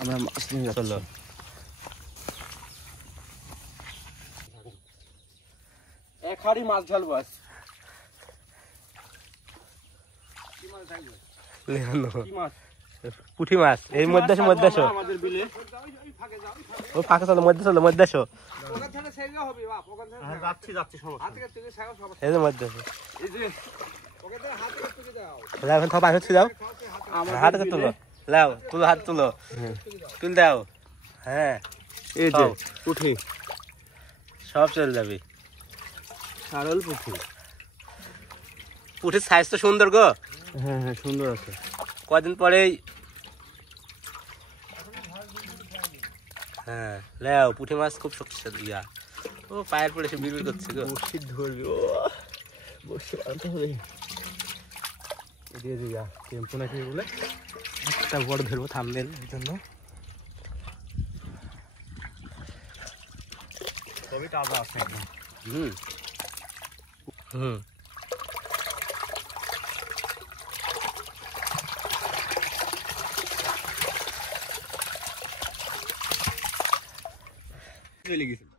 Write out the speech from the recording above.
আমরা মাছ নিয়ে যাচ্ছি। এক হাড়ি মাছ ঢালবো আজ। পুঁটি মাছ এই মধ্যে আমাদের বিলে ও ফাঁকা চলো মধ্যে যাচ্ছি এই যে মধ্যে এখন থা পাশে যাও হাতে তুলো লাও তুলো হাত তুলো তুল দাও হ্যাঁ এই যে পুঁটি সব চলে যাবে সারল পুঁটি। পুঁটির সাইজ তো সুন্দর গো। হ্যাঁ হ্যাঁ সুন্দর আছে। কদিন পরেই হ্যাঁ লাও পুঁটি মাছ খুব শক্তিশালী ইয়া ও পায়ের পড়ে সে বিড়বিড় করছে গো। বড়শি ধরবি ও বড়শি আনতে হবে দিয়ে দিয়া টেম্পো নাকি বলে একটা বড় ধরবো থামবেন এই জন্য সবই তাজা আছে একদম। হুম হুম চলে গেছে।